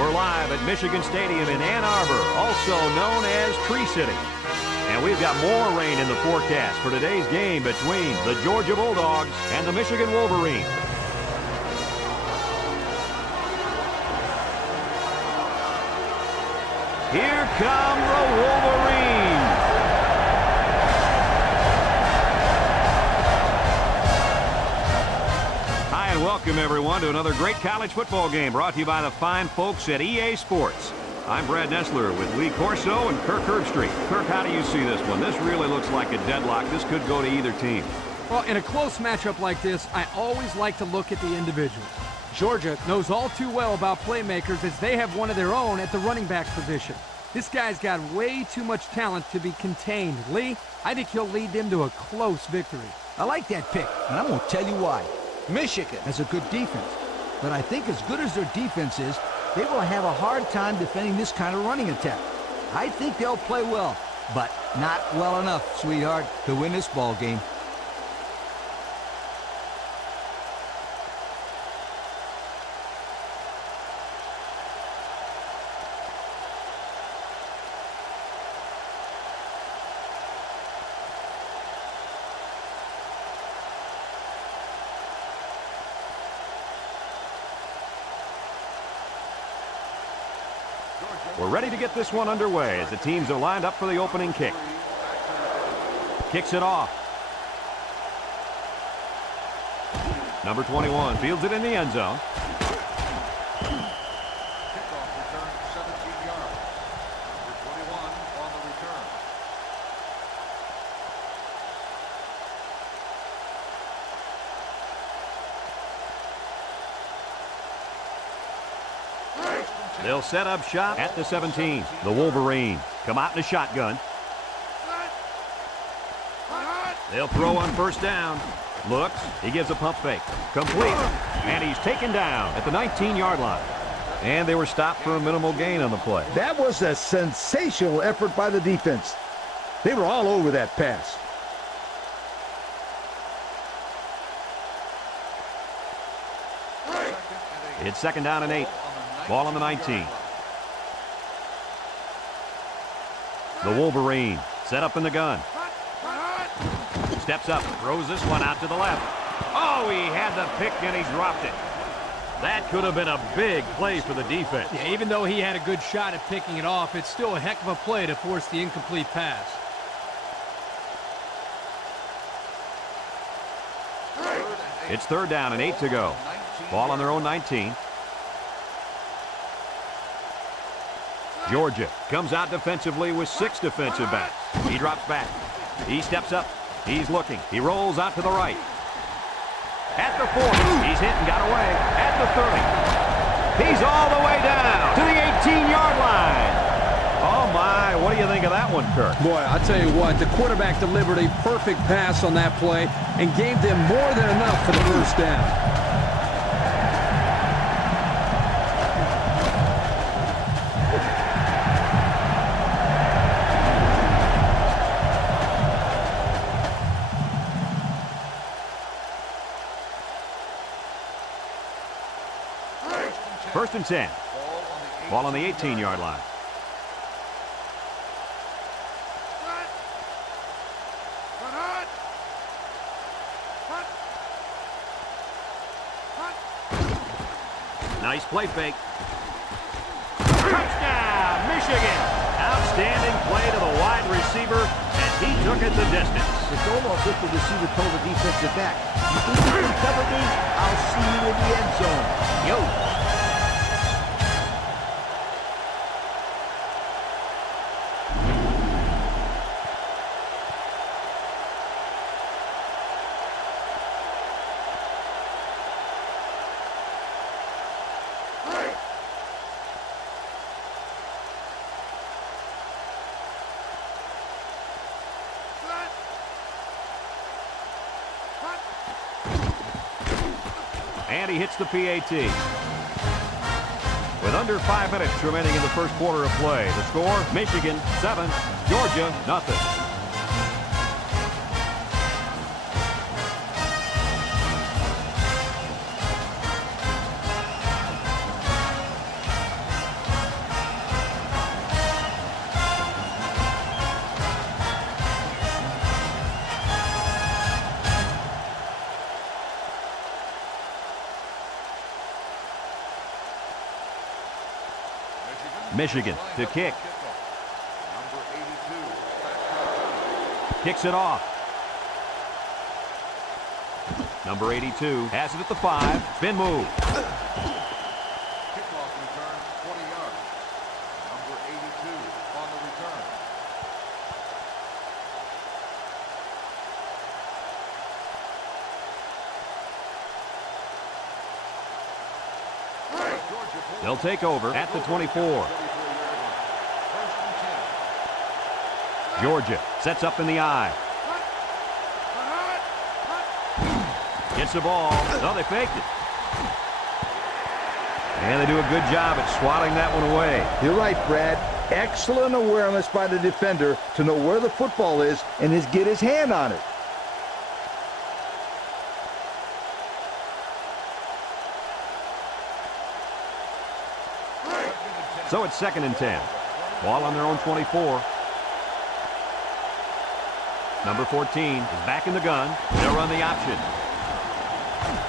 We're live at Michigan Stadium in Ann Arbor, also known as Tree City. And we've got more rain in the forecast for today's game between the Georgia Bulldogs and the Michigan Wolverines. Here come the Wolverines. Hi and welcome everyone to another great college football game brought to you by the fine folks at EA Sports. I'm Brad Nessler with Lee Corso and Kirk Herbstreit. Kirk, how do you see this one? This really looks like a deadlock. This could go to either team. Well, in a close matchup like this, I always like to look at the individuals. Georgia knows all too well about playmakers as they have one of their own at the running back position. This guy's got way too much talent to be contained. Lee, I think he'll lead them to a close victory. I like that pick, and I'm going to tell you why. Michigan has a good defense, but I think as good as their defense is, they will have a hard time defending this kind of running attack. I think they'll play well, but not well enough, sweetheart, to win this ball game. We're ready to get this one underway as the teams are lined up for the opening kick. Kicks it off. Number 21 fields it in the end zone. Kickoff return 17 yards. Number 21 on the return. They'll set up shop at the 17. The Wolverines come out in a shotgun. They'll throw on first down. Looks. He gives a pump fake. Complete. And he's taken down at the 19-yard line. And they were stopped for a minimal gain on the play. That was a sensational effort by the defense. They were all over that pass. It's second down and 8. Ball on the 19. The Wolverine set up in the gun. Steps up, throws this one out to the left. Oh, he had the pick and he dropped it. That could have been a big play for the defense. Yeah, even though he had a good shot at picking it off, it's still a heck of a play to force the incomplete pass. It's third down and 8 to go. Ball on their own 19. Georgia comes out defensively with 6 defensive backs. He drops back. He steps up. He's looking. He rolls out to the right. At the 40. He's hit and got away. At the 30. He's all the way down to the 18-yard line. Oh, my. What do you think of that one, Kirk? Boy, I'll tell you what, the quarterback delivered a perfect pass on that play and gave them more than enough for the first down. First and 10. Ball on the 18-yard line. Nice play fake. Touchdown, Michigan! Outstanding play to the wide receiver as he took it the distance. It's almost as if the receiver told the defensive back, you think you can cover me? I'll see you in the end zone. Yo! And he hits the PAT. With under 5 minutes remaining in the first quarter of play, the score, Michigan 7, Georgia nothing. Michigan to kick. Number 82. Kicks it off. Number 82 has it at the 5. Spin move. Kickoff return, 20 yards. Number 82 on the return. They'll take over at the 24. Georgia sets up in the I. Gets the ball. No, they faked it. And they do a good job at swatting that one away. You're right, Brad. Excellent awareness by the defender to know where the football is and get his hand on it. So it's 2nd and 10. Ball on their own 24. Number 14 is back in the gun. They'll run the option.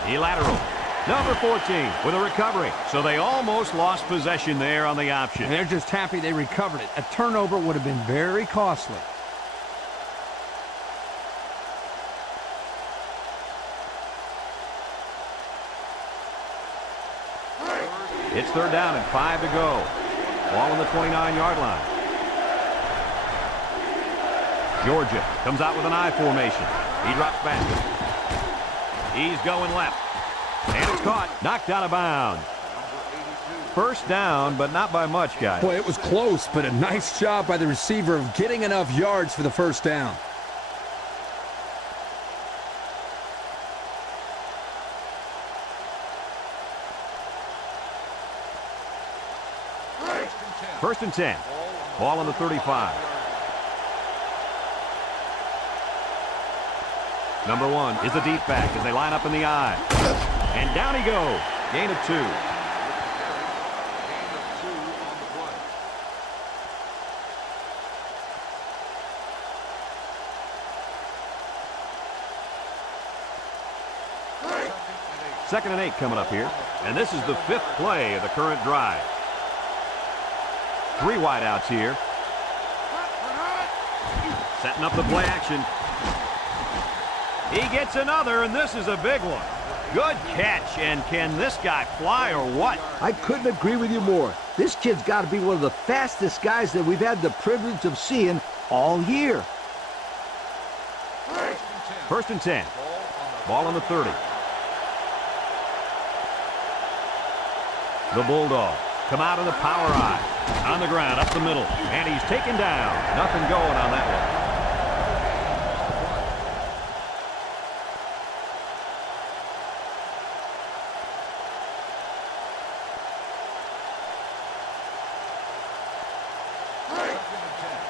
He lateral. Number 14 with a recovery. So they almost lost possession there on the option. And they're just happy they recovered it. A turnover would have been very costly. It's 3rd down and 5 to go. Ball on the 29-yard line. Georgia comes out with an I formation. He drops back. He's going left. And it's caught. Knocked out of bounds. 1st down, but not by much, guys. Boy, it was close, but a nice job by the receiver of getting enough yards for the 1st down. First and 10. Ball on the 35. Number 1 is the deep back as they line up in the I. And down he goes. Gain of 2. Gain of 2 on the play. Second and 8 coming up here. And this is the 5th play of the current drive. 3 wideouts here. Setting up the play action. He gets another, and this is a big one. Good catch, and can this guy fly or what? I couldn't agree with you more. This kid's got to be one of the fastest guys that we've had the privilege of seeing all year. First and 10. Ball on the 30. The Bulldogs come out in the power I. On the ground, up the middle, and he's taken down. Nothing going on that one.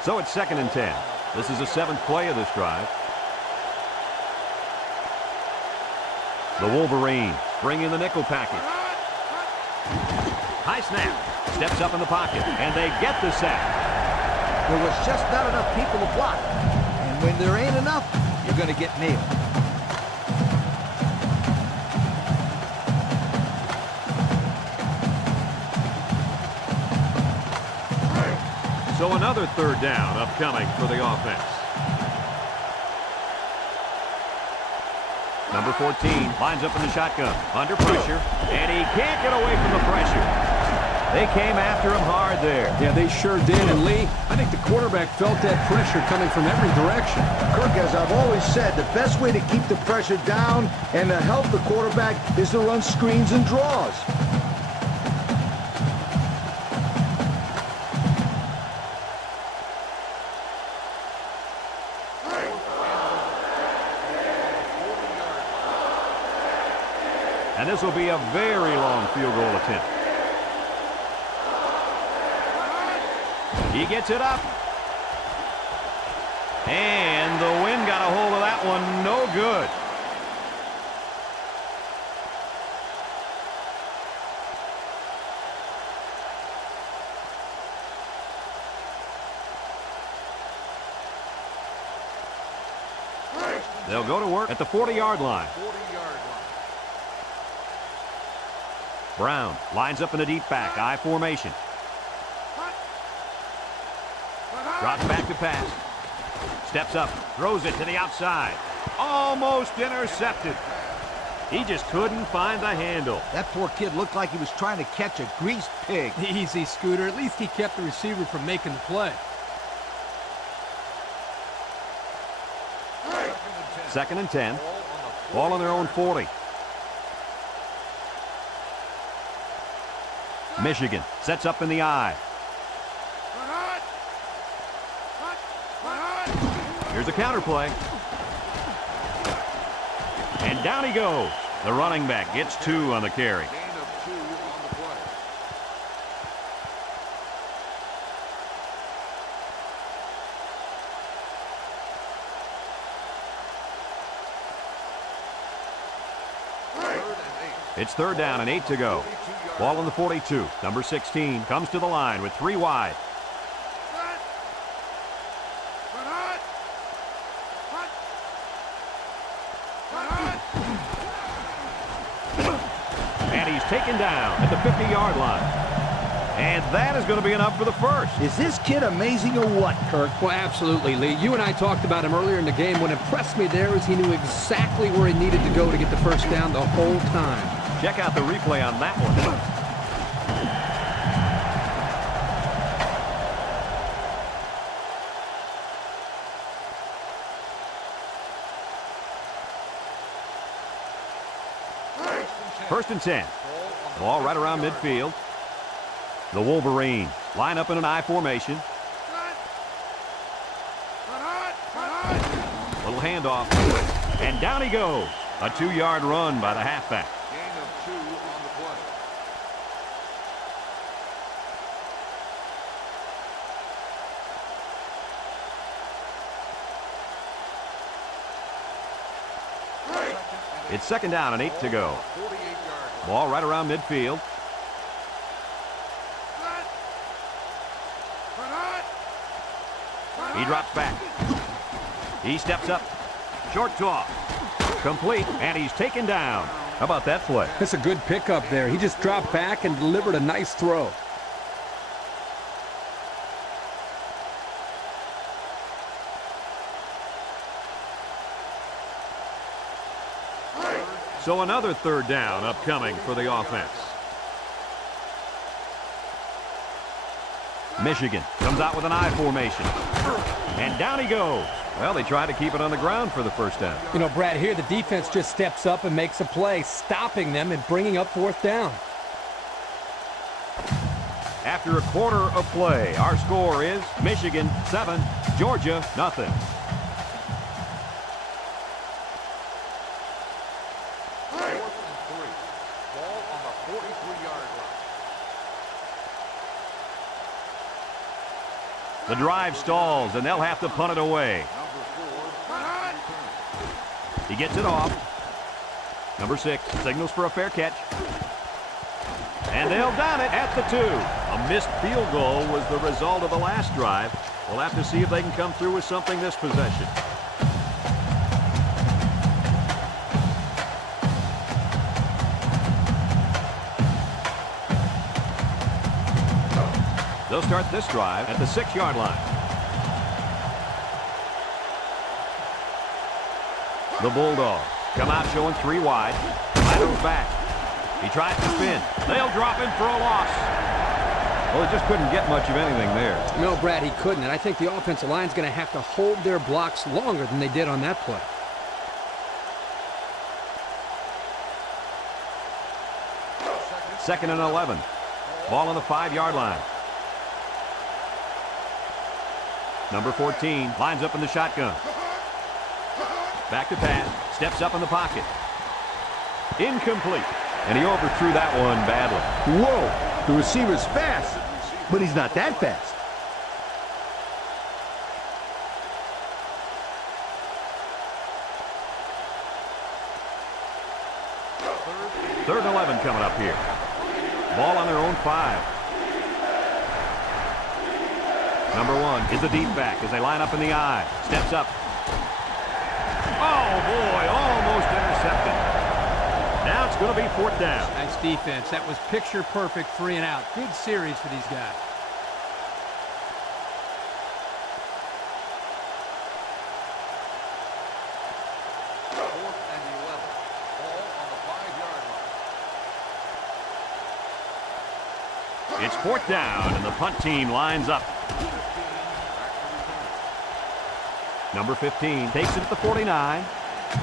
So it's 2nd and 10. This is the 7th play of this drive. The Wolverines bring in the nickel package. High snap. Steps up in the pocket, and they get the sack. There was just not enough people to block. And when there ain't enough, you're going to get nailed. So another 3rd down upcoming for the offense. Number 14 lines up in the shotgun, under pressure, and he can't get away from the pressure. They came after him hard there. Yeah, they sure did. And Lee, I think the quarterback felt that pressure coming from every direction. Kirk, as I've always said, the best way to keep the pressure down and to help the quarterback is to run screens and draws. And this will be a very long field goal attempt. He gets it up. And the wind got a hold of that one. No good. They'll go to work at the 40-yard line. 40-yard line. Brown lines up in a deep back, I formation. Drops back to pass. Steps up, throws it to the outside. Almost intercepted. He just couldn't find the handle. That poor kid looked like he was trying to catch a greased pig. Easy, Scooter. At least he kept the receiver from making the play. 2nd and 10. Ball on their own 40. Michigan sets up in the eye. Here's a counter play. And down he goes. The running back gets 2 on the carry. Gain of 2 on the play. It's 3rd down and 8 to go. Ball on the 42. Number 16 comes to the line with 3 wide. And he's taken down at the 50-yard line. And that is going to be enough for the first. Is this kid amazing or what, Kirk? Well, absolutely, Lee. You and I talked about him earlier in the game. What impressed me there is he knew exactly where he needed to go to get the first down the whole time. Check out the replay on that one. First and 10. Ball right around midfield. The Wolverines line up in an I formation. Little handoff. And down he goes. A 2-yard run by the halfback. Gain of 2 on the play. It's 2nd down and 8 to go. 48-yard line. Ball right around midfield. He drops back. He steps up. Short toss. Complete, and he's taken down. How about that play? That's a good pickup there. He just dropped back and delivered a nice throw. So another 3rd down upcoming for the offense. Michigan comes out with an I formation. And down he goes. Well, they tried to keep it on the ground for the first down. You know, Brad, here the defense just steps up and makes a play, stopping them and bringing up 4th down. After a quarter of play, our score is Michigan 7, Georgia nothing. The drive stalls, and they'll have to punt it away. He gets it off. Number 6 signals for a fair catch. And they'll down it at the 2. A missed field goal was the result of the last drive. We'll have to see if they can come through with something this possession. They'll start this drive at the 6-yard line. The Bulldogs come out showing 3 wide. Ido's back. He tries to spin. They'll drop him for a loss. Well, he just couldn't get much of anything there. No, Brad, he couldn't. And I think the offensive line's going to have to hold their blocks longer than they did on that play. Second and 11. Ball on the 5-yard line. Number 14 lines up in the shotgun. Back to pass. Steps up in the pocket. Incomplete. And he overthrew that one badly. Whoa, the receiver's fast, but he's not that fast. Third and 11 coming up here. Ball on their own 5. Number 1 is the deep back as they line up in the I. Steps up. Oh, boy, almost intercepted. Now it's going to be 4th down. Nice defense. That was picture perfect 3 and out. Good series for these guys. 4th and 11. Ball on the 5-yard line. It's 4th down, and the punt team lines up. 15 back to return. Number 15 takes it at the 49.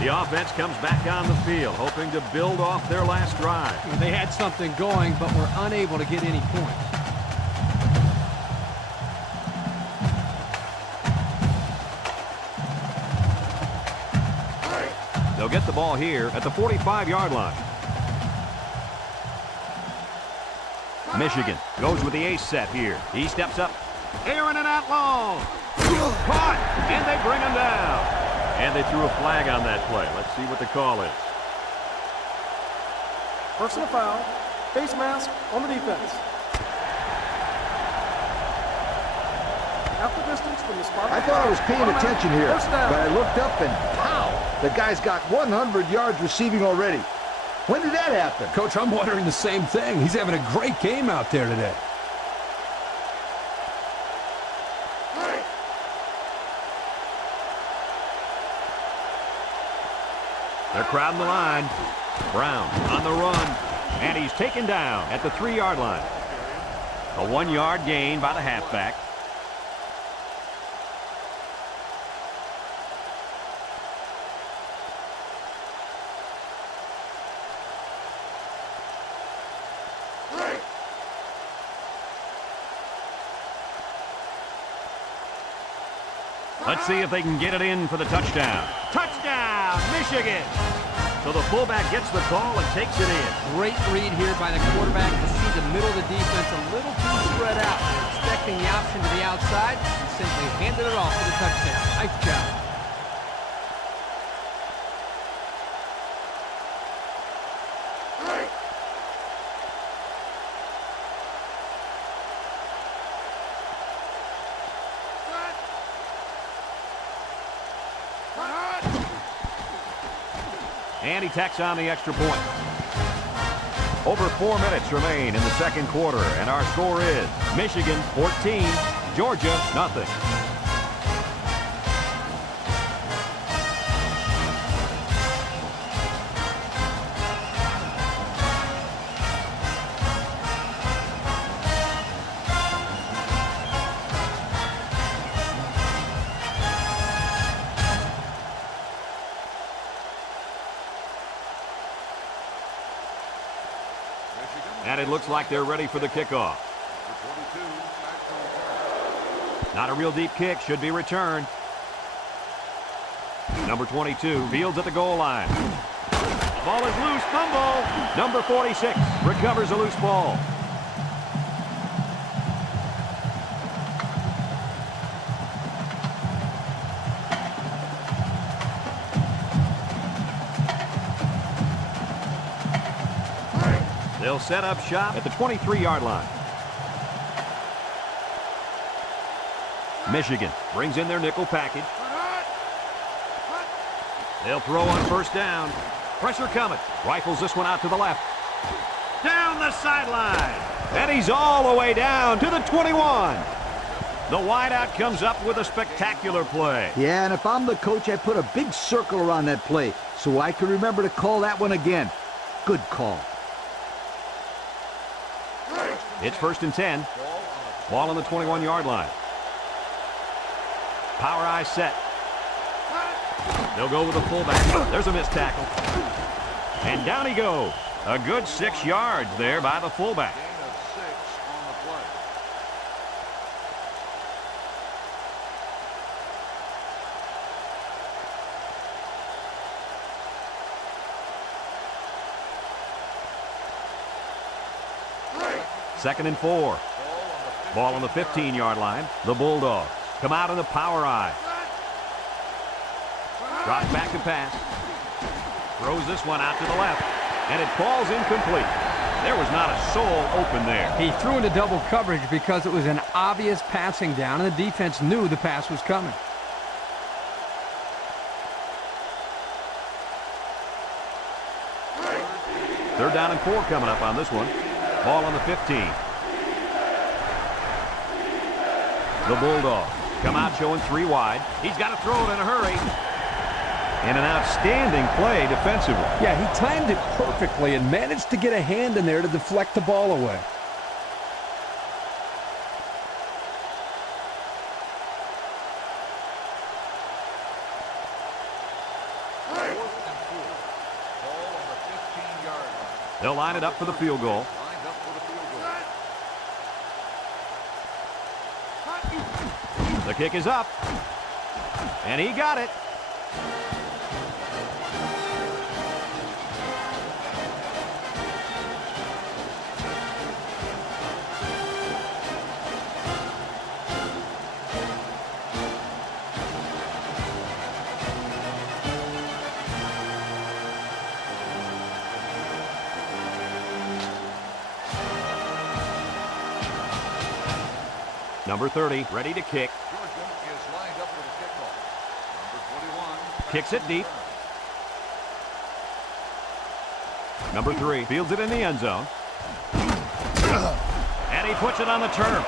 The offense comes back on the field, hoping to build off their last drive. They had something going, but were unable to get any points. They'll get the ball here at the 45-yard line. Michigan goes with the ace set here. He steps up, airing it out long. Caught, and they bring him down. And they threw a flag on that play. Let's see what the call is. Personal foul, face mask on the defense. Half the distance from the spot. I thought I was paying attention here, First down. but I looked up and pow! The guy's got 100 yards receiving already. When did that happen? Coach, I'm wondering the same thing. He's having a great game out there today. They're crowding the line. Brown on the run, and he's taken down at the 3-yard line. A 1-yard gain by the halfback. Let's see if they can get it in for the touchdown. Touchdown, Michigan! So the fullback gets the call and takes it in. Great read here by the quarterback to see the middle of the defense a little too spread out. Expecting the option to the outside, and simply handed it off for the touchdown. Nice job. And he tacks on the extra point. Over 4 minutes remain in the second quarter, and our score is Michigan 14, Georgia nothing. And it looks like they're ready for the kickoff. Number 22 back to return. Not a real deep kick, should be returned. Number 22 fields at the goal line. The ball is loose, fumble. Number 46 recovers a loose ball. They'll set up shop at the 23-yard line. Michigan brings in their nickel package. They'll throw on first down. Pressure coming. Rifles this one out to the left. Down the sideline. And he's all the way down to the 21. The wideout comes up with a spectacular play. Yeah, and if I'm the coach, I put a big circle around that play so I can remember to call that one again. Good call. It's 1st and 10. Ball on the 21-yard line. Power eye set. They'll go with the fullback. There's a missed tackle. And down he goes. A good 6 yards there by the fullback. Gain of 6 on the play. Second and 4. Ball on the 15-yard line. The Bulldogs come out in the power eye. Drops back to pass. Throws this one out to the left. And it falls incomplete. There was not a soul open there. He threw into double coverage because it was an obvious passing down, and the defense knew the pass was coming. Third down and 4 coming up on this one. Ball on the 15. The Bulldogs come out showing 3 wide. He's got to throw it in a hurry. And an outstanding play defensively. Yeah, he timed it perfectly and managed to get a hand in there to deflect the ball away. They'll line it up for the field goal. The kick is up. And he got it. Number 30, ready to kick. Georgia is lined up for the kickoff. Number 21. Kicks it deep. Number 3 fields it in the end zone. And he puts it on the turf.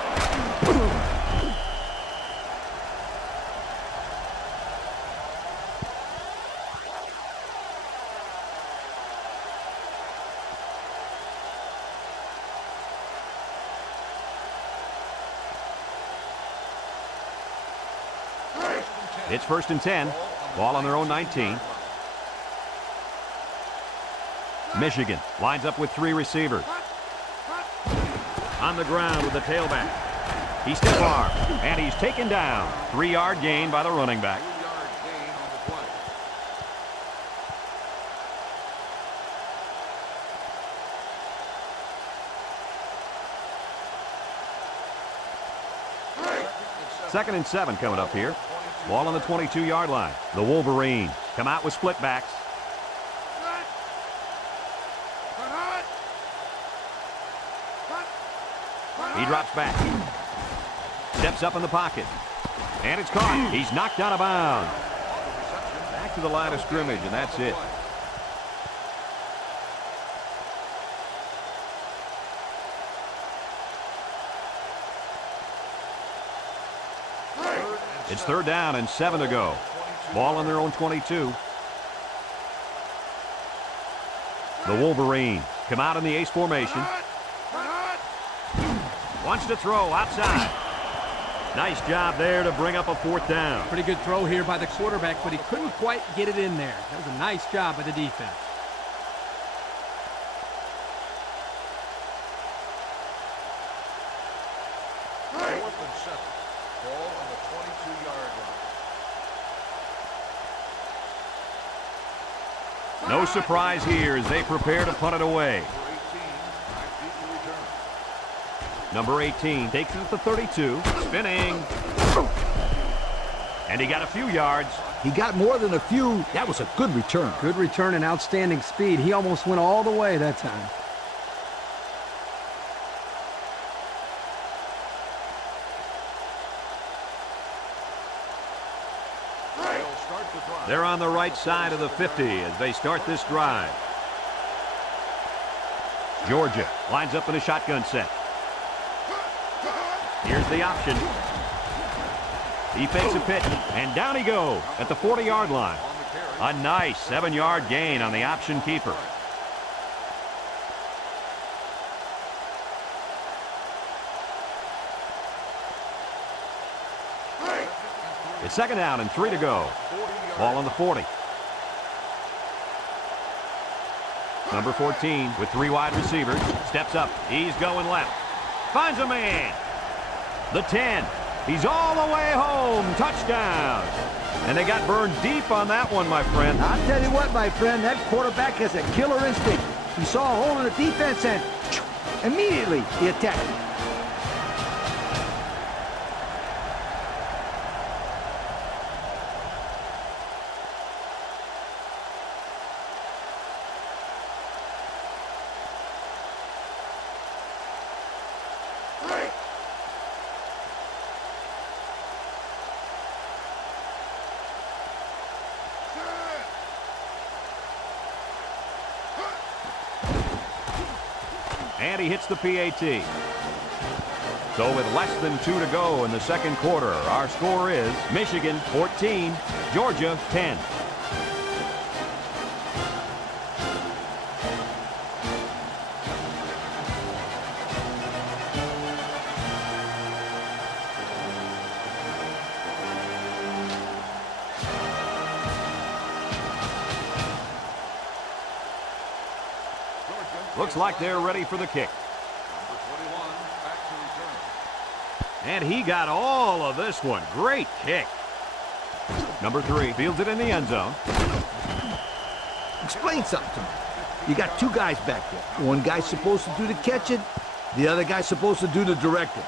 It's 1st and 10. Ball on their own 19. Michigan lines up with 3 receivers. On the ground with the tailback. He's stiff arm, and he's taken down. 3-yard gain by the running back. 3-yard gain on the play. Second and 7 coming up here. Ball on the 22-yard line. The Wolverines come out with split backs. He drops back. Steps up in the pocket. And it's caught. He's knocked out of bounds. Back to the line of scrimmage, and that's it. It's 3rd down and 7 to go. Ball on their own 22. The Wolverines come out in the ace formation. Wants to throw outside. Nice job there to bring up a 4th down. Pretty good throw here by the quarterback, but he couldn't quite get it in there. That was a nice job by the defense. No surprise here as they prepare to punt it away. Number 18 takes it at the 32, spinning. And he got a few yards. He got more than a few. That was a good return. Good return and outstanding speed. He almost went all the way that time. They're on the right side of the 50 as they start this drive. Georgia lines up in a shotgun set. Here's the option. He fakes a pitch, and down he goes at the 40-yard line. A nice 7-yard gain on the option keeper. It's 2nd down and 3 to go. Ball on the 40. Number 14 with 3 wide receivers. Steps up. He's going left. Finds a man. The 10. He's all the way home. Touchdown. And they got burned deep on that one, my friend. I'll tell you what, my friend, that quarterback has a killer instinct. He saw a hole in the defense and immediately he attacked. And he hits the PAT. So with less than 2 to go in the 2nd quarter, our score is Michigan 14, Georgia 10. Looks like they're ready for the kick. Number 21 back to return. And he got all of this one. Great kick. Number 3 fields it in the end zone. Explain something to me. You got two guys back there. One guy's supposed to do the catching, the other guy's supposed to do the directing.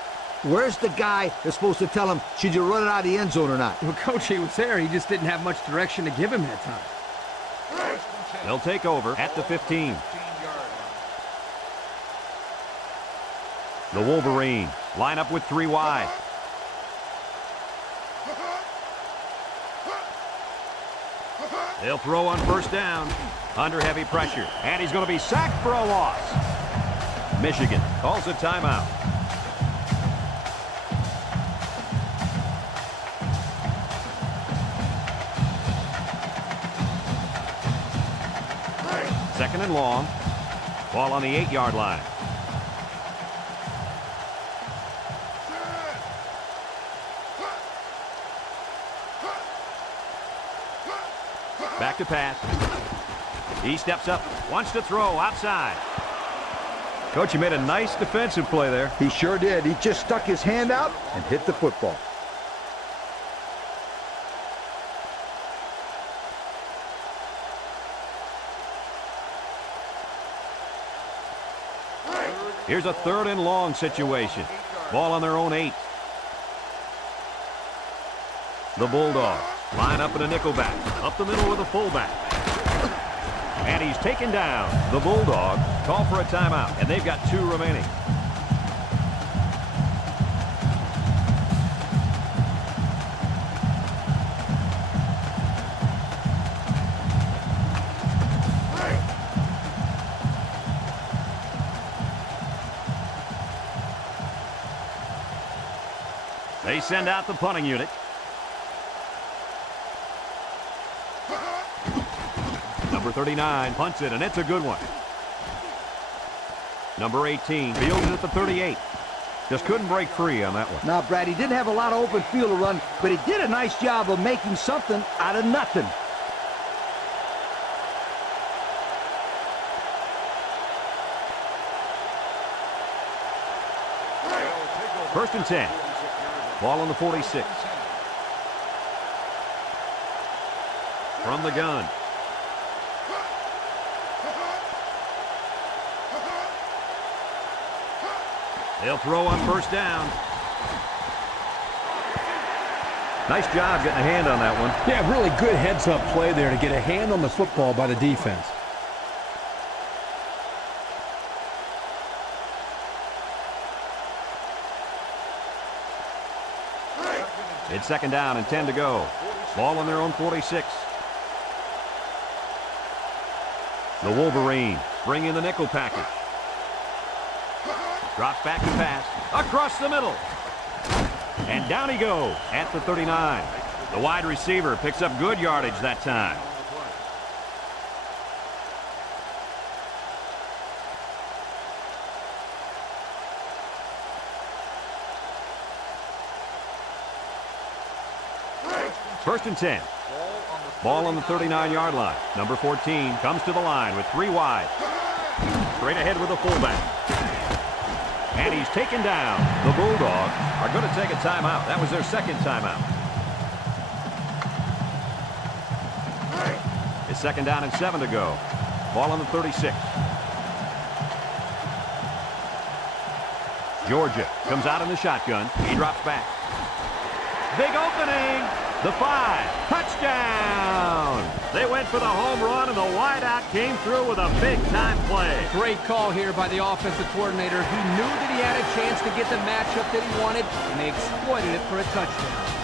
Where's the guy that's supposed to tell him, should you run it out of the end zone or not? Well, Coach, he was there. He just didn't have much direction to give him that time. They'll take over at the 15. 15-yard line. The Wolverines line up with 3 wide. They'll throw on first down. Under heavy pressure. And he's going to be sacked for a loss. Michigan calls a timeout. Second and long. Ball on the 8-yard line. Back to pass. He steps up, wants to throw outside. Coach, he made a nice defensive play there. He sure did. He just stuck his hand out and hit the football. Here's a 3rd and long situation. Ball on their own 8. The Bulldogs line up in a nickelback. Up the middle with a fullback. And he's taken down. The Bulldogs call for a timeout, and they've got 2 remaining. They send out the punting unit. Number 39 punts it, and it's a good one. Number 18 fields it at the 38. Just couldn't break free on that one. Now, Brad, he didn't have a lot of open field to run, but he did a nice job of making something out of nothing. First and 10. Ball on the 46. From the gun. They'll throw on first down. Nice job getting a hand on that one. Yeah, really good heads-up play there to get a hand on the football by the defense. It's second down and 10 to go. Ball on their own 46. The Wolverines bring in the nickel package. Drops back to pass. Across the middle. And down he goes at the 39. The wide receiver picks up good yardage that time. First and 10. Ball on the 39-yard line. Number 14 comes to the line with 3 wide. Straight ahead with a fullback. And he's taken down. The Bulldogs are going to take a timeout. That was their second timeout. It's second down and 7 to go. Ball on the 36. Georgia comes out in the shotgun. He drops back. Big opening. The 5. Touchdown. They went for the home run, and the wideout came through with a big-time play. Great call here by the offensive coordinator. He knew that he had a chance to get the matchup that he wanted, and they exploited it for a touchdown.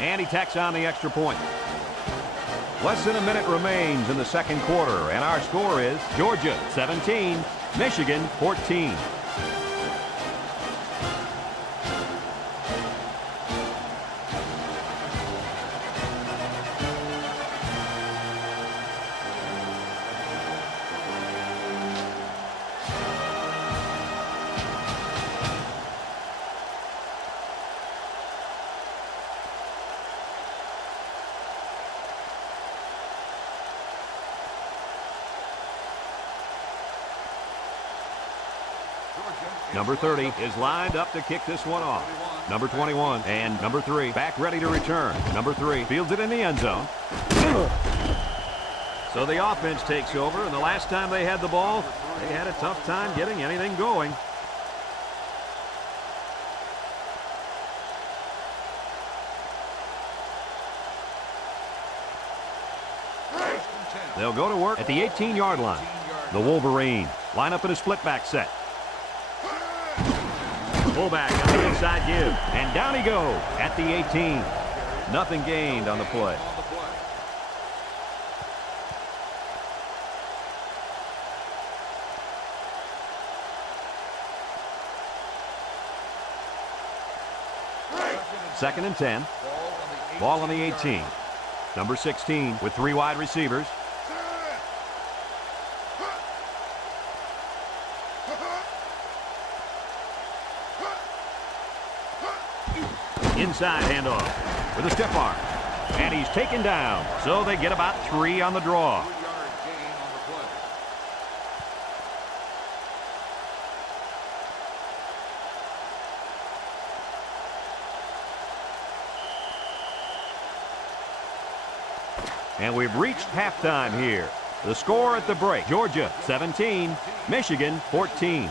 And he tacks on the extra point. Less than a minute remains in the second quarter, and our score is Georgia 17, Michigan 14. Number 30 is lined up to kick this one off. Number 21 and number 3 back ready to return. Number 3 fields it in the end zone. So the offense takes over, and the last time they had the ball, they had a tough time getting anything going. They'll go to work at the 18-yard line. The Wolverines line up in a split back set. Fullback on the inside give, and down he goes at the 18. Nothing gained on the play. Second and 10. Ball on the 18. Number 16 with 3 wide receivers. Inside handoff with a stiff arm. And he's taken down. So they get about 3 on the draw. And we've reached halftime here. The score at the break, Georgia 17, Michigan 14.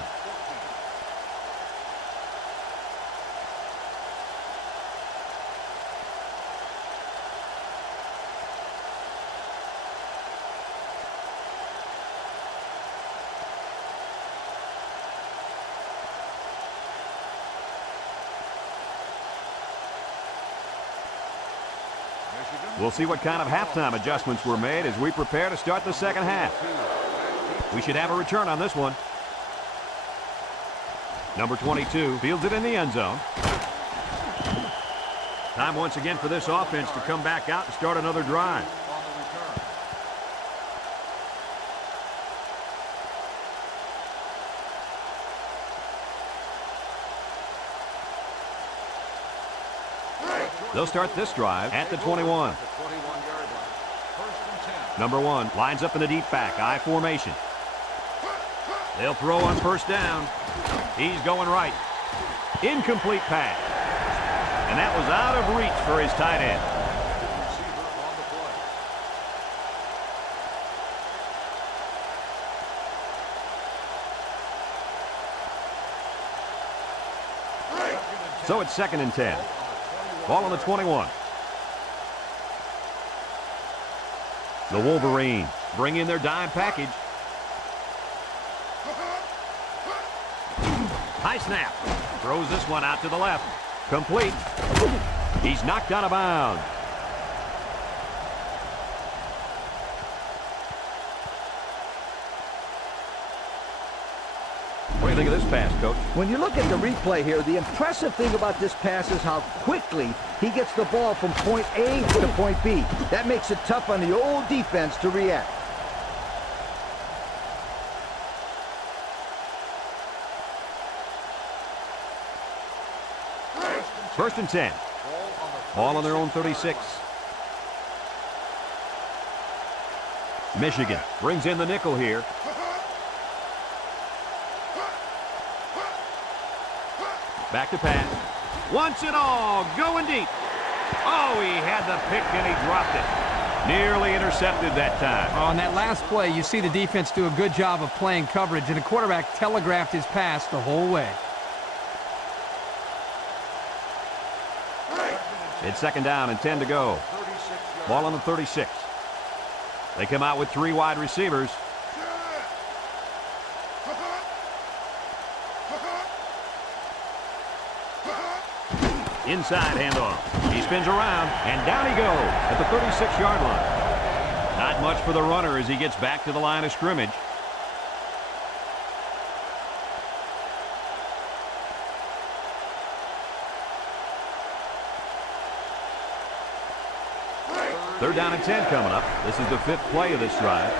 We'll see what kind of halftime adjustments were made as we prepare to start the second half. We should have a return on this one. Number 22 fields it in the end zone. Time once again for this offense to come back out and start another drive. They'll start this drive at the 21. Number 1 lines up in the deep back, I formation. They'll throw on first down. He's going right. Incomplete pass. And that was out of reach for his tight end. So it's second and 10. Ball on the 21. The Wolverines bring in their dime package. High snap. Throws this one out to the left. Complete. He's knocked out of bounds. What do you think of this pass, Coach? When you look at the replay here, the impressive thing about this pass is how quickly he gets the ball from point A to point B. That makes it tough on the old defense to react. First and 10. Ball on their own 36. Michigan brings in the nickel here. Back to pass. Wants it all. Going deep. Oh, he had the pick and he dropped it. Nearly intercepted that time. On that last play, you see the defense do a good job of playing coverage, and the quarterback telegraphed his pass the whole way. It's second down and 10 to go. Ball on the 36. They come out with 3 wide receivers. Inside handoff. He spins around, and down he goes at the 36-yard line. Not much for the runner as he gets back to the line of scrimmage. Third down and 10 coming up. This is the 5th play of this drive.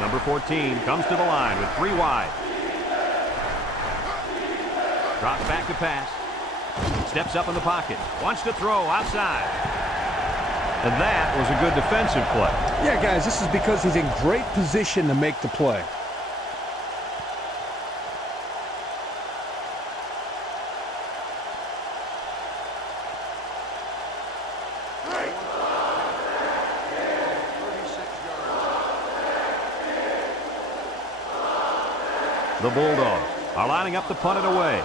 Number 14 comes to the line with 3 wide. Drops back to pass. Steps up in the pocket. Wants to throw outside. And that was a good defensive play. Yeah, guys, this is because he's in great position to make the play. The Bulldogs are lining up to punt it away.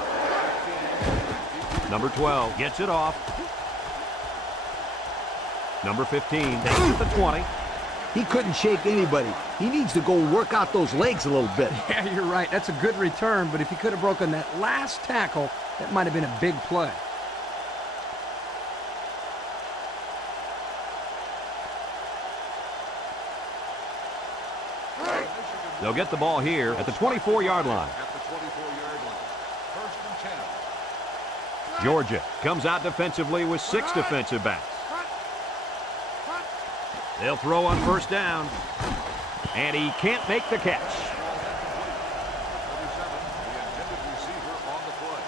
Number 12 gets it off. Number 15 takes it to 20. He couldn't shake anybody. He needs to go work out those legs a little bit. Yeah, you're right. That's a good return, but if he could have broken that last tackle, that might have been a big play. They'll get the ball here at the 24-yard line. At the 24-yard line. First and 10. Georgia comes out defensively with 6 defensive backs. They'll throw on first down, and he can't make the catch. 37, the intended receiver on the play.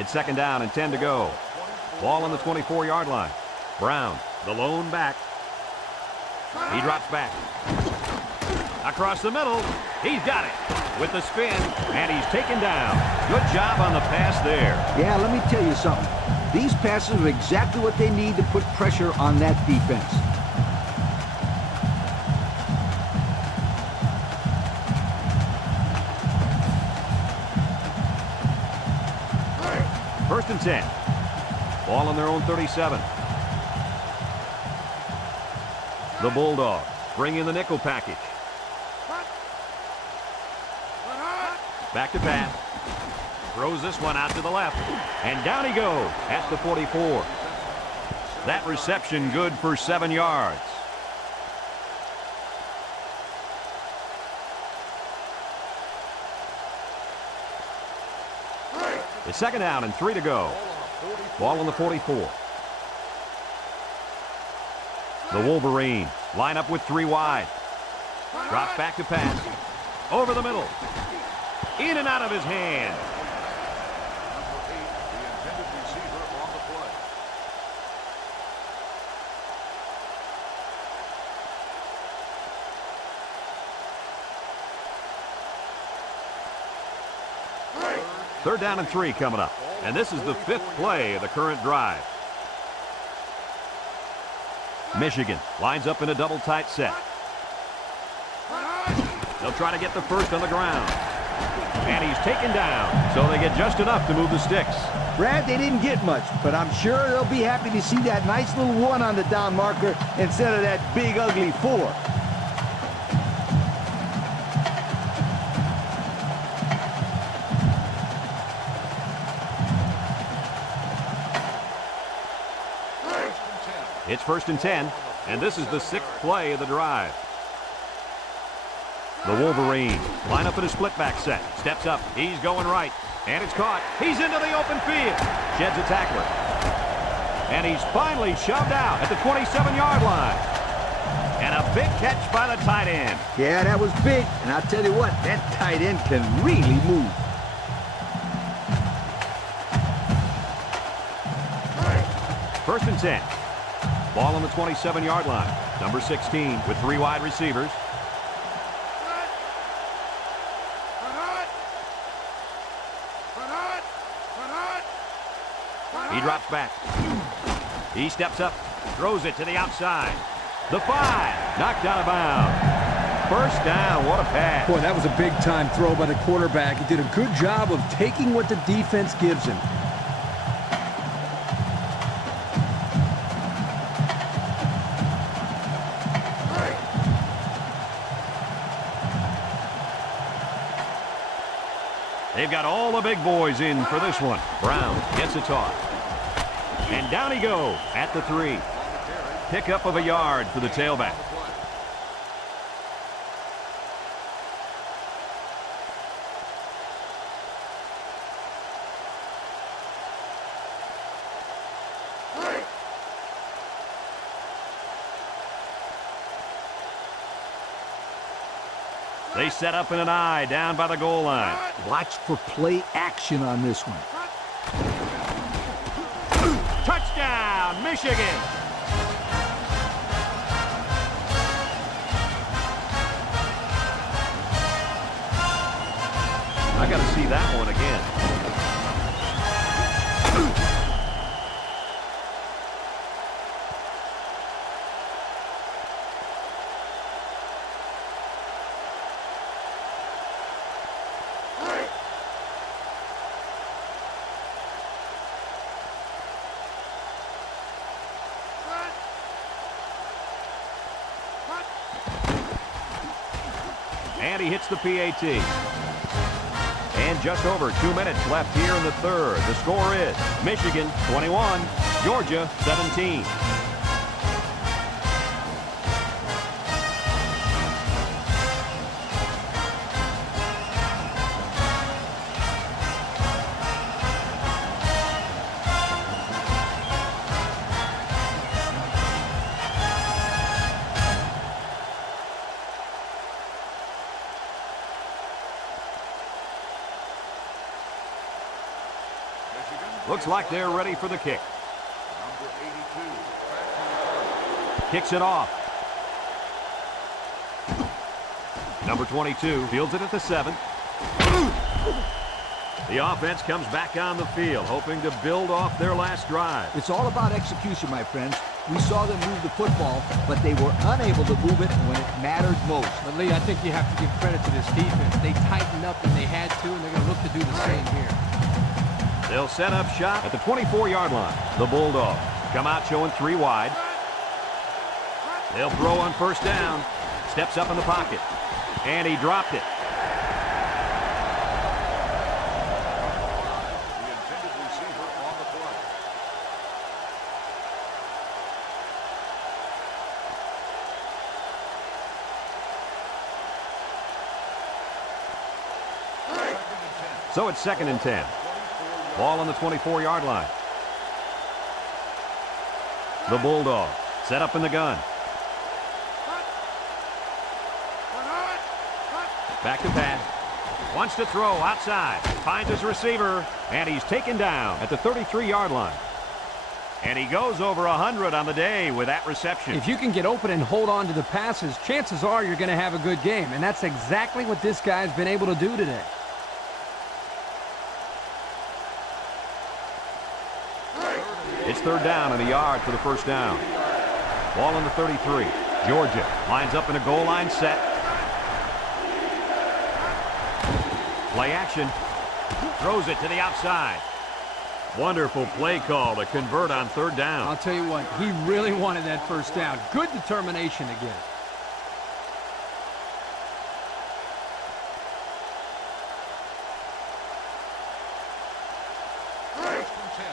It's second down and 10 to go. Ball on the 24-yard line. Brown, the lone back. He drops back. Across the middle. He's got it with the spin, and he's taken down. Good job on the pass there. Yeah, let me tell you something. These passes are exactly what they need to put pressure on that defense. First and 10. Ball on their own 37. The Bulldogs bring in the nickel package. Back to pass. Throws this one out to the left. And down he goes at the 44. That reception good for 7 yards. It's second down and 3 to go. Ball on the 44. The Wolverines line up with 3 wide. Drops back to pass. Over the middle. In and out of his hand. Number 8, the intended receiver on the play. Third down and 3 coming up. And this is the 5th play of the current drive. Michigan lines up in a double tight set. They'll try to get the first on the ground. And he's taken down, so they get just enough to move the sticks. Brad, they didn't get much, but I'm sure they'll be happy to see that nice little 1 on the down marker instead of that big, ugly 4. It's first and 10, and this is the 6th play of the drive. The Wolverines line up in a split back set. Steps up. He's going right. And it's caught. He's into the open field. Sheds a tackler. And he's finally shoved out at the 27-yard line. And a big catch by the tight end. Yeah, that was big. And I'll tell you what, that tight end can really move. First and 10. Ball on the 27-yard line. Number 16 with 3 wide receivers. He drops back. He steps up, throws it to the outside. The 5, knocked out of bounds. First down, what a pass. Boy, that was a big-time throw by the quarterback. He did a good job of taking what the defense gives him. They've got all the big boys in for this one. Brown gets a toss. And down he goes at the 3. Pickup of a yard for the tailback. They set up in an I down by the goal line. Watch for play action on this one. Touchdown, Michigan! I got to see that one again. he hits the PAT. And just over 2 minutes left here in the third. The score is Michigan 21, Georgia 17. Looks like they're ready for the kick. Number 82. Kicks it off. Number 22 fields it at the 7. The offense comes back on the field, hoping to build off their last drive. It's all about execution, my friends. We saw them move the football, but they were unable to move it when it mattered most. But, Lee, I think you have to give credit to this defense. They tightened up when they had to, and they're going to look to do the same here. They'll set up shop at the 24-yard line. The Bulldogs come out showing 3 wide. They'll throw on first down. Steps up in the pocket. And he dropped it. The intended receiver on the play. So it's 2nd and 10. Ball on the 24-yard line. The Bulldogs set up in the gun. Back to pass. Wants to throw outside. Finds his receiver. And he's taken down at the 33-yard line. And he goes over 100 on the day with that reception. If you can get open and hold on to the passes, chances are you're going to have a good game. And that's exactly what this guy's been able to do today. It's 3rd down and a yard for the first down. Ball on the 33. Georgia lines up in a goal line set. Play action. Throws it to the outside. Wonderful play call to convert on 3rd down. I'll tell you what, he really wanted that first down. Good determination to get it.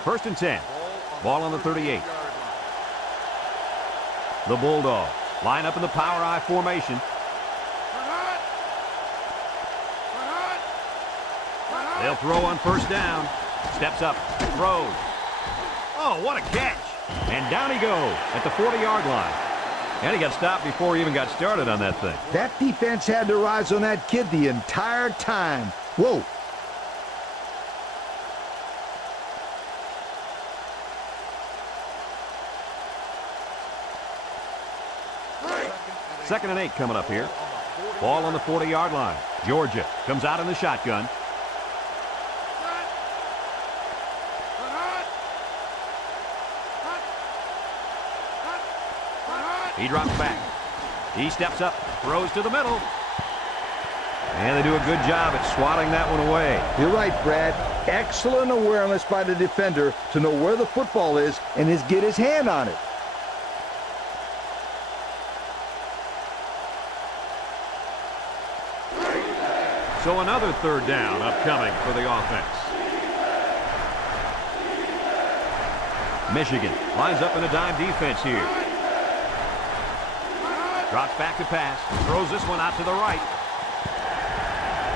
1st and 10. Ball on the 38. The Bulldogs line up in the power I formation. They'll throw on first down. Steps up, throws. Oh, what a catch. And down he goes at the 40-yard line. And he got stopped before he even got started on that thing. That defense had their eyes on that kid the entire time. Whoa. Second and 8 coming up here. Ball on the 40-yard line. Georgia comes out in the shotgun. He drops back. He steps up, throws to the middle. And they do a good job at swatting that one away. You're right, Brad. Excellent awareness by the defender to know where the football is and get his hand on it. So another 3rd down upcoming for the offense. Michigan lines up in a dime defense here. Drops back to pass. Throws this one out to the right.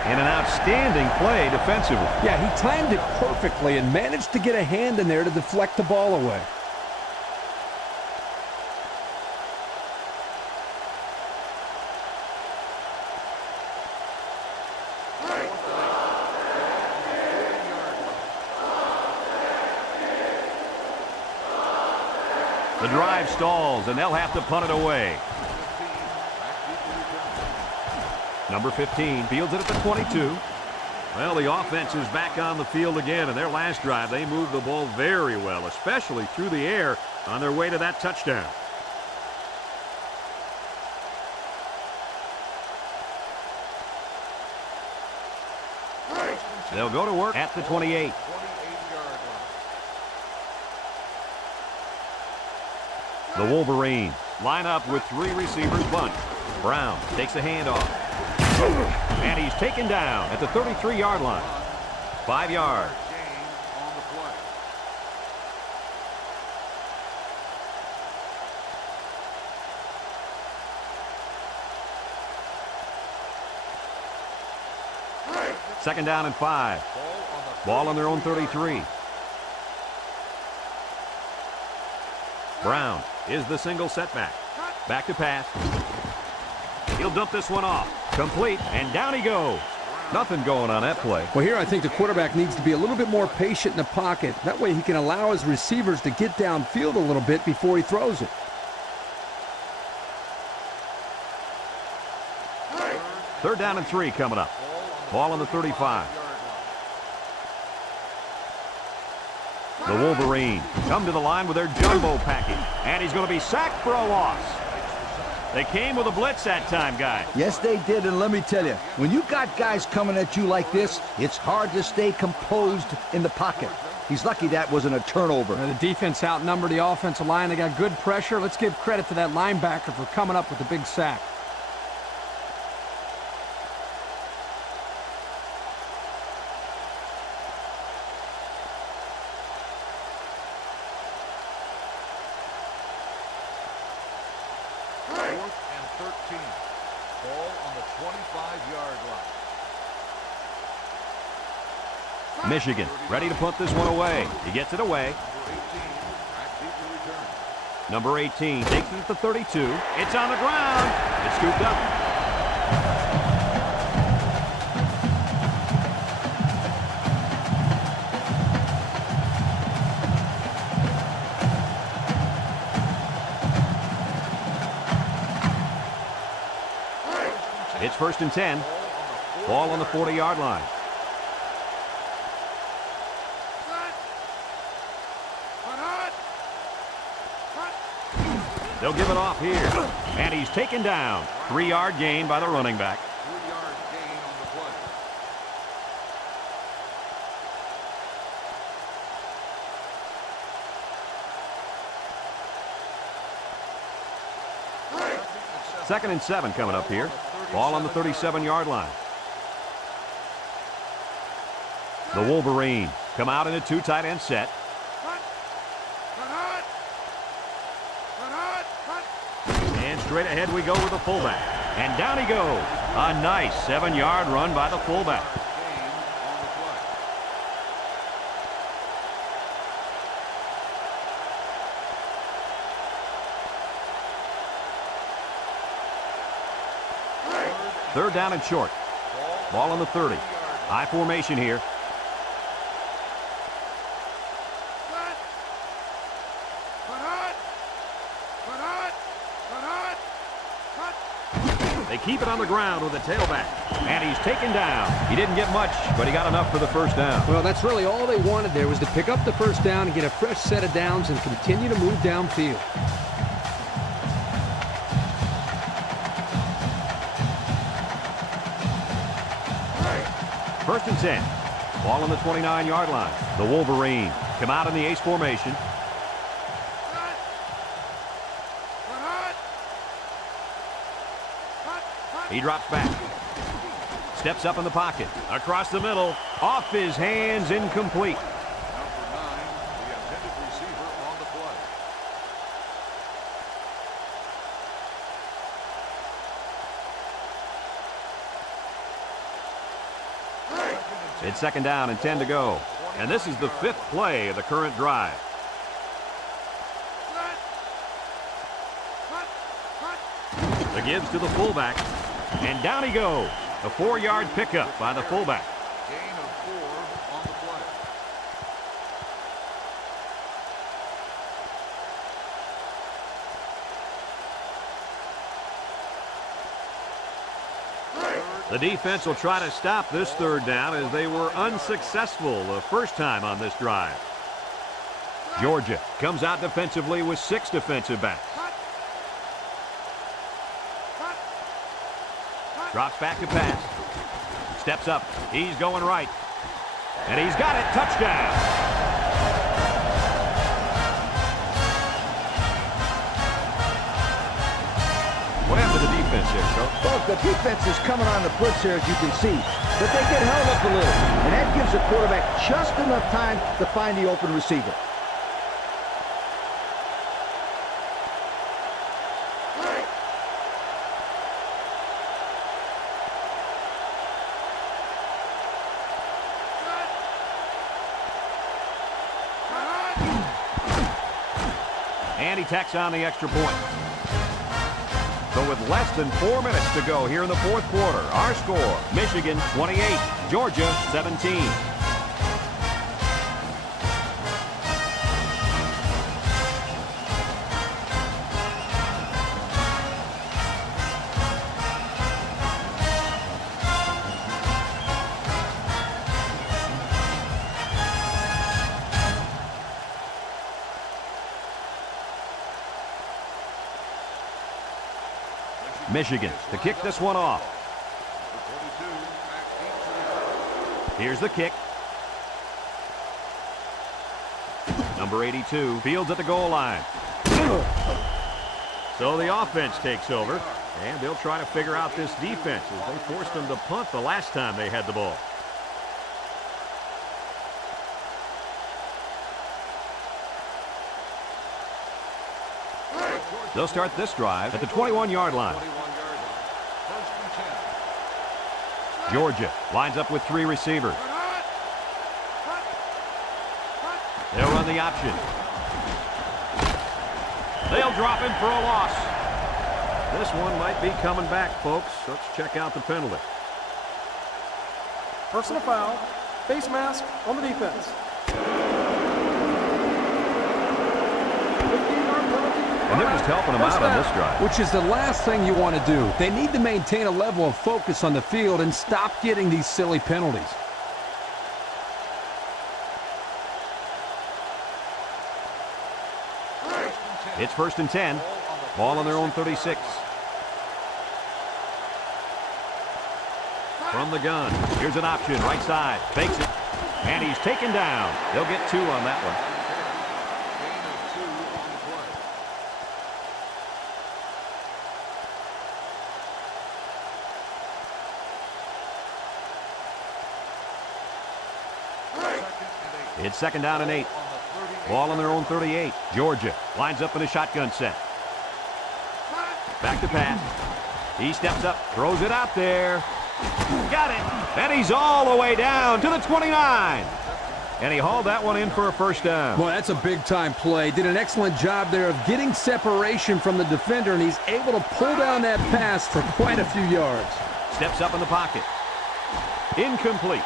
And an outstanding play defensively. Yeah, he timed it perfectly and managed to get a hand in there to deflect the ball away. The drive stalls, and they'll have to punt it away. Number 15 fields it at the 22. Well, the offense is back on the field again. In their last drive, they moved the ball very well, especially through the air on their way to that touchdown. They'll go to work at the 28. The Wolverines line up with 3 receivers bunt. Brown takes the handoff. And he's taken down at the 33-yard line. 5 yards. Gain on the play. Second down and 5. Ball on their own 33. Brown is the single setback. Back to pass. He'll dump this one off. Complete, and down he goes. Nothing going on that play. Well, here I think the quarterback needs to be a little bit more patient in the pocket. That way he can allow his receivers to get downfield a little bit before he throws it. Third down and 3 coming up. Ball on the 35. The Wolverines come to the line with their jumbo package. And he's going to be sacked for a loss. They came with a blitz that time, guys. Yes, they did, and let me tell you, when you got guys coming at you like this, it's hard to stay composed in the pocket. He's lucky that wasn't a turnover. The defense outnumbered the offensive line. They got good pressure. Let's give credit to that linebacker for coming up with the big sack. Michigan ready to put this one away. He gets it away. Number 18 takes it at the 32. It's on the ground. It's scooped up. It's first and 10. Ball on the 40-yard line. They'll give it off here. And he's taken down. 3-yard gain by the running back. 3-yard gain on the play. Second and 7 coming up here. Ball on the 37-yard line. The Wolverines come out in a 2 tight end set. And straight ahead we go with the fullback. And down he goes. A nice 7-yard run by the fullback. Third down and short. Ball on the 30. High formation here. They keep it on the ground with the tailback. And he's taken down. He didn't get much, but he got enough for the first down. Well, that's really all they wanted there was to pick up the first down and get a fresh set of downs and continue to move downfield. First and 10. Ball on the 29-yard line. The Wolverines come out in the ace formation. He drops back. Steps up in the pocket. Across the middle. Off his hands. Incomplete. Number 9, the intended receiver on the play. It's second down and 10 to go. And this is the 5th play of the current drive. The gives to the fullback. And down he goes. A 4-yard pickup by the fullback. Gain of 4 on the play. The defense will try to stop this third down as they were unsuccessful the first time on this drive. Georgia comes out defensively with 6 defensive backs. Drops back to pass. Steps up. He's going right. And he's got it. Touchdown. What happened to the defense there, Coach? Well, the defense is coming on the blitz here, as you can see, but they get held up a little, and that gives the quarterback just enough time to find the open receiver. And he tacks on the extra point. So with less than 4 minutes to go here in the fourth quarter, our score, Michigan 28, Georgia 17. Michigan to kick this one off. Here's the kick. Number 82 fields at the goal line. So the offense takes over, and they'll try to figure out this defense as they forced them to punt the last time they had the ball. They'll start this drive at the 21-yard line. Georgia lines up with 3 receivers. They'll run the option. They'll drop him for a loss. This one might be coming back, folks. Let's check out the penalty. Personal foul. Face mask on the defense. 15-yard penalty. And they're just helping them out on this drive. Which is the last thing you want to do. They need to maintain a level of focus on the field and stop getting these silly penalties. It's 1st and 10. Ball on their own 36. From the gun. Here's an option. Right side. Fakes it. And he's taken down. They'll get 2 on that one. It's 2nd down and 8. Ball on their own 38. Georgia lines up in a shotgun set. Back to pass. He steps up, throws it out there. Got it. And he's all the way down to the 29. And he hauled that one in for a 1st down. Boy, that's a big-time play. Did an excellent job there of getting separation from the defender, and he's able to pull down that pass for quite a few yards. Steps up in the pocket. Incomplete.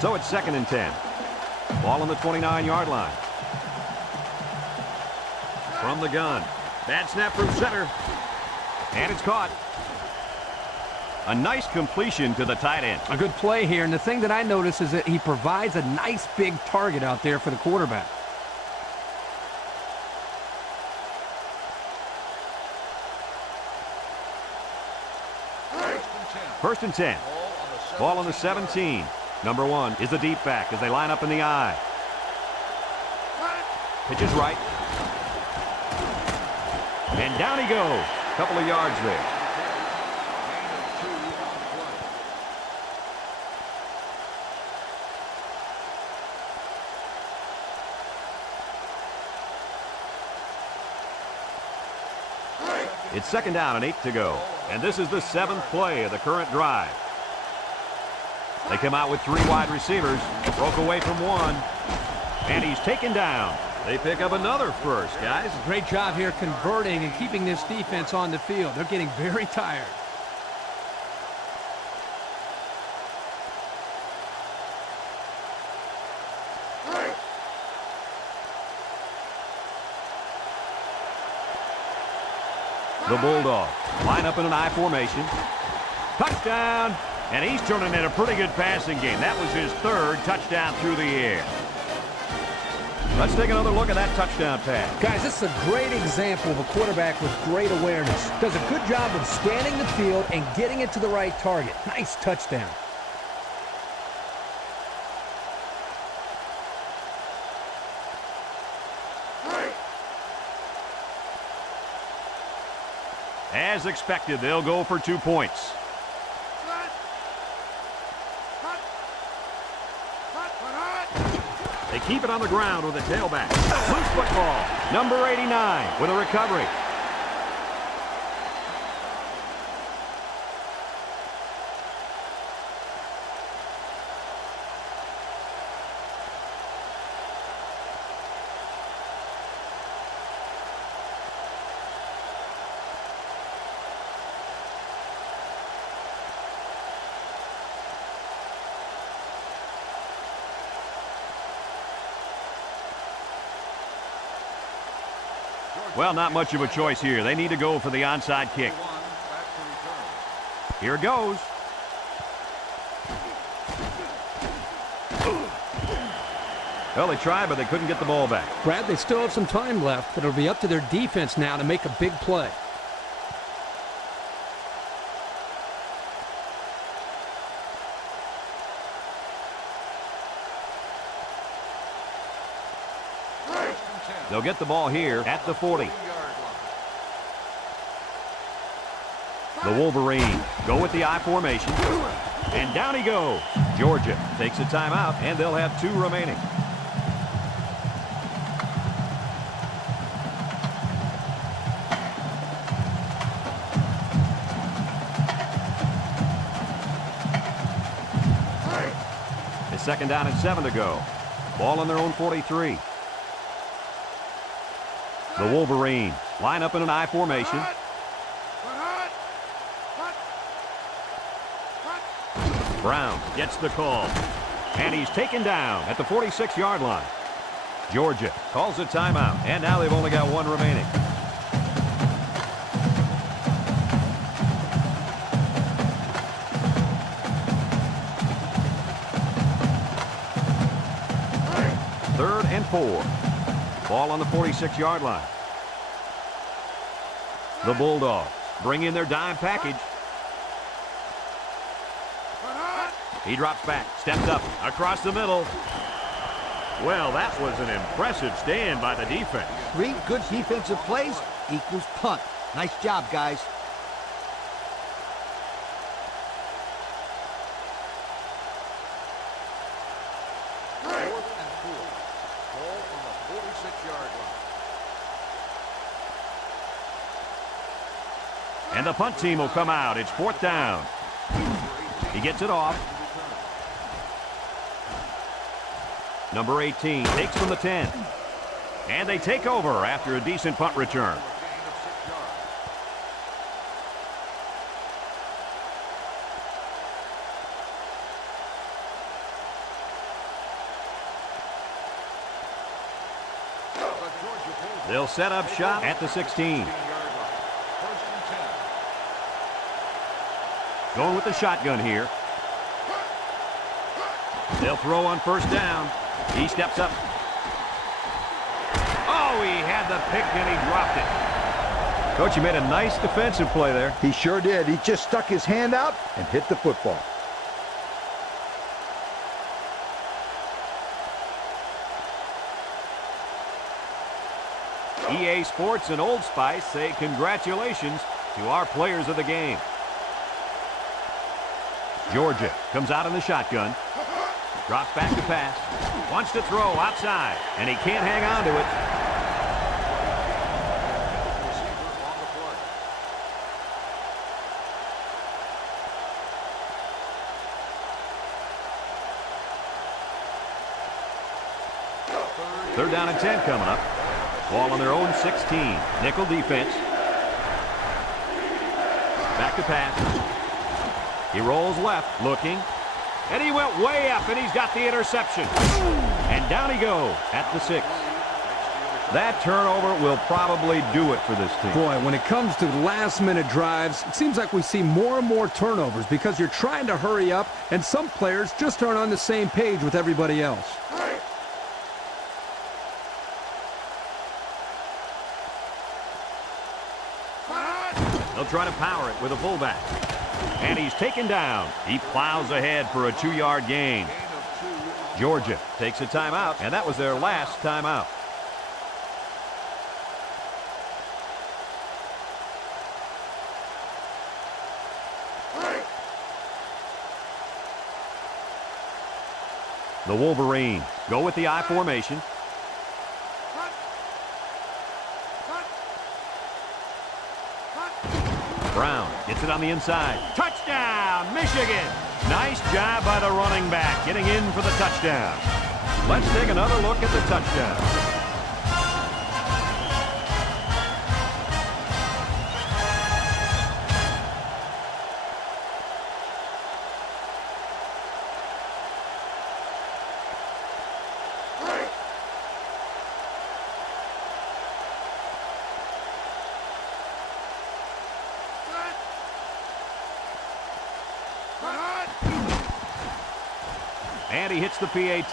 So it's 2nd and 10. Ball on the 29-yard line. From the gun. Bad snap from center. And it's caught. A nice completion to the tight end. A good play here, and the thing that I notice is that he provides a nice big target out there for the quarterback. First and 10. Ball on the 17. Number 1 is the deep back as they line up in the I. Pitch is right. And down he goes. Couple of yards there. It's 2nd down and 8 to go. And this is the 7th play of the current drive. They come out with 3 wide receivers. Broke away from 1. And he's taken down. They pick up another first, guys. Great job here converting and keeping this defense on the field. They're getting very tired. The Bulldogs line up in an I formation. Touchdown! And he's turning in a pretty good passing game. That was his 3rd touchdown through the air. Let's take another look at that touchdown pass. Guys, this is a great example of a quarterback with great awareness. Does a good job of scanning the field and getting it to the right target. Nice touchdown. As expected, they'll go for 2 points. They keep it on the ground with a tailback. Loose football. Number 89 with a recovery. Well, not much of a choice here. They need to go for the onside kick. Here it goes. Well, they tried, but they couldn't get the ball back. Brad, they still have some time left, but it'll be up to their defense now to make a big play. They'll get the ball here at the 40. The Wolverines go with the I formation. And down he goes. Georgia takes a timeout, and they'll have 2 remaining. It's 2nd down and 7 to go. Ball on their own 43. The Wolverines line up in an I formation. Brown gets the call. And he's taken down at the 46-yard line. Georgia calls a timeout, and now they've only got 1 remaining. Third and 4. Ball on the 46-yard line. The Bulldogs bring in their dime package. He drops back, steps up, across the middle. Well, that was an impressive stand by the defense. 3 good defensive plays equals punt. Nice job, guys. And the punt team will come out. It's 4th down. He gets it off. Number 18 takes from the 10. And they take over after a decent punt return. They'll set up shop at the 16. Going with the shotgun here. They'll throw on 1st down. He steps up. Oh, he had the pick and he dropped it. Coach, he made a nice defensive play there. He sure did. He just stuck his hand out and hit the football. EA Sports and Old Spice say congratulations to our players of the game. Georgia comes out in the shotgun. Drops back to pass. Wants to throw outside, and he can't hang on to it. Third down and 10 coming up. Ball on their own 16. Nickel defense. Back to pass. He rolls left, looking. And he went way up, and he's got the interception. And down he goes at the 6. That turnover will probably do it for this team. Boy, when it comes to last-minute drives, it seems like we see more and more turnovers because you're trying to hurry up, and some players just aren't on the same page with everybody else. They'll try to power it with a fullback. And he's taken down. He plows ahead for a 2-yard gain. Georgia takes a timeout, and that was their last timeout. The Wolverines go with the I formation. Brown gets it on the inside. Touchdown, Michigan! Nice job by the running back, getting in for the touchdown. Let's take another look at the touchdown. And he hits the PAT.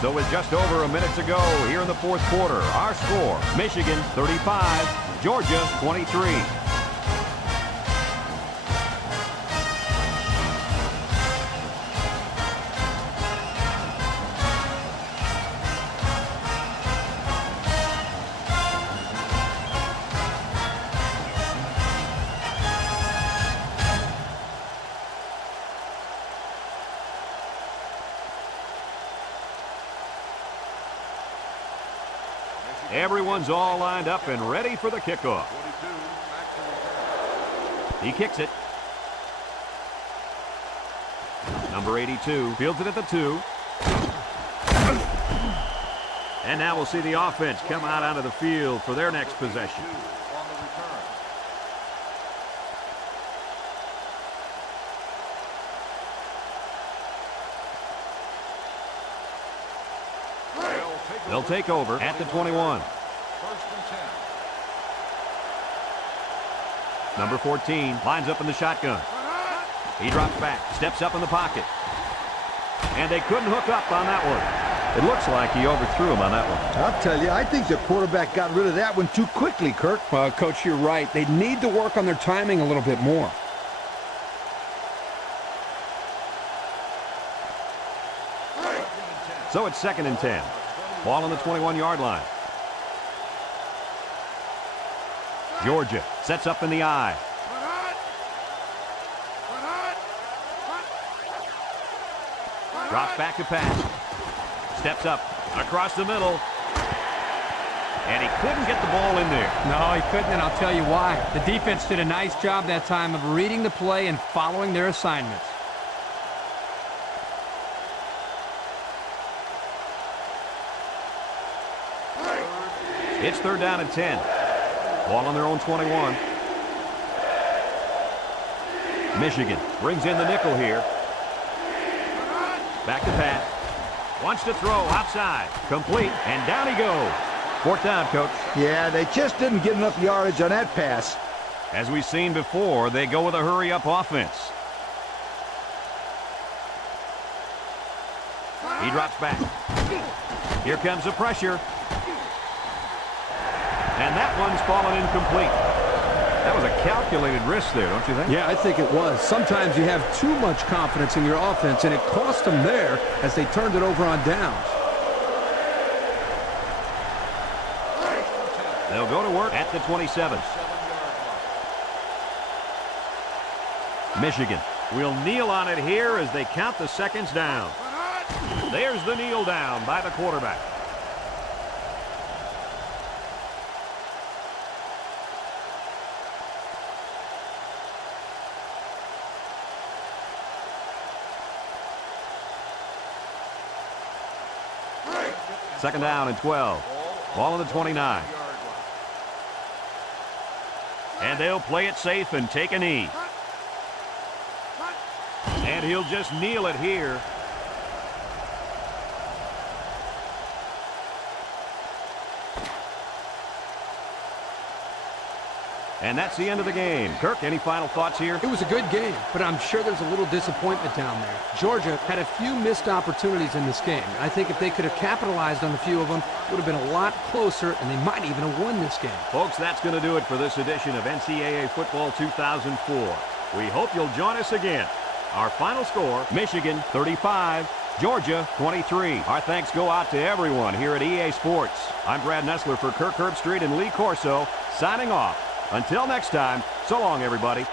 So with just over a minute to go here in the fourth quarter, our score, Michigan 35, Georgia 23. Everyone's all lined up and ready for the kickoff. He kicks it. Number 82 fields it at the 2. And now we'll see the offense come out onto the field for their next possession. They'll take over at the 21. Number 14 lines up in the shotgun. He drops back, steps up in the pocket. And they couldn't hook up on that one. It looks like he overthrew him on that one. I'll tell you, I think the quarterback got rid of that one too quickly, Kirk. Coach, you're right. They need to work on their timing a little bit more. So it's 2nd and 10. Ball on the 21-yard line. Georgia sets up in the I. Drops back to pass. Steps up across the middle. And he couldn't get the ball in there. No, he couldn't, and I'll tell you why. The defense did a nice job that time of reading the play and following their assignments. It's 3rd down and 10. Ball on their own 21. Michigan brings in the nickel here. Back to pass. Wants to throw outside. Complete. And down he goes. 4th down, Coach. Yeah, they just didn't get enough yardage on that pass. As we've seen before, they go with a hurry-up offense. He drops back. Here comes the pressure. And that one's fallen incomplete. That was a calculated risk there, don't you think? Yeah, I think it was. Sometimes you have too much confidence in your offense, and it cost them there as they turned it over on downs. They'll go to work at the 27. Michigan will kneel on it here as they count the seconds down. There's the kneel down by the quarterback. Second down and 12. Ball on the 29. And they'll play it safe and take a knee. And he'll just kneel it here. And that's the end of the game. Kirk, any final thoughts here? It was a good game, but I'm sure there's a little disappointment down there. Georgia had a few missed opportunities in this game. I think if they could have capitalized on a few of them, it would have been a lot closer, and they might even have won this game. Folks, that's going to do it for this edition of NCAA Football 2004. We hope you'll join us again. Our final score, Michigan 35, Georgia 23. Our thanks go out to everyone here at EA Sports. I'm Brad Nessler for Kirk Herbstreit and Lee Corso, signing off. Until next time, so long, everybody.